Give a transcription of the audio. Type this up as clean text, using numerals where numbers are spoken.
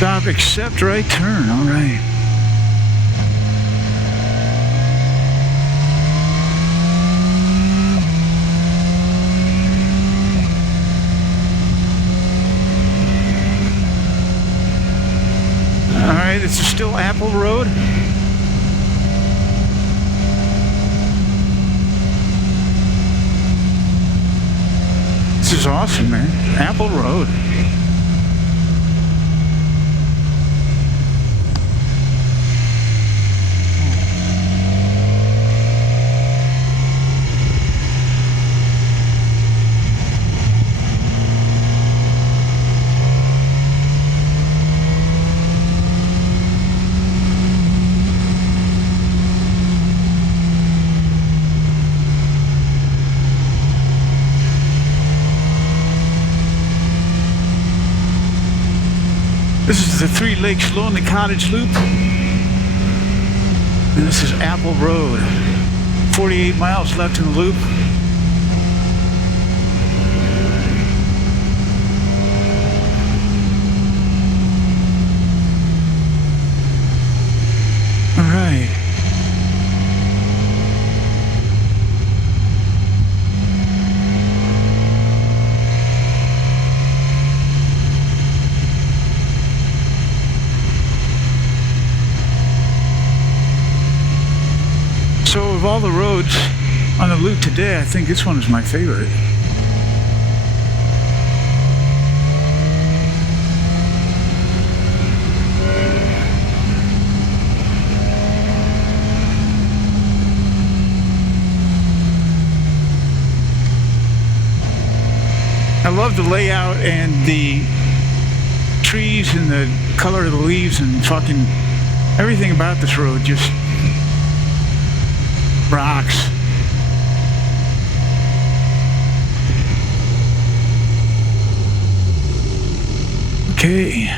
Stop, accept right turn. All right. All right, this is still Apple Road. This is awesome, man. Apple Road. This is the Three Lakes Lonely Cottage Loop. And this is Apple Road. 48 miles left in the loop. All right. So of all the roads on the loop today, I think this one is my favorite. I love the layout and the trees and the color of the leaves and fucking everything about this road just rocks. Okay.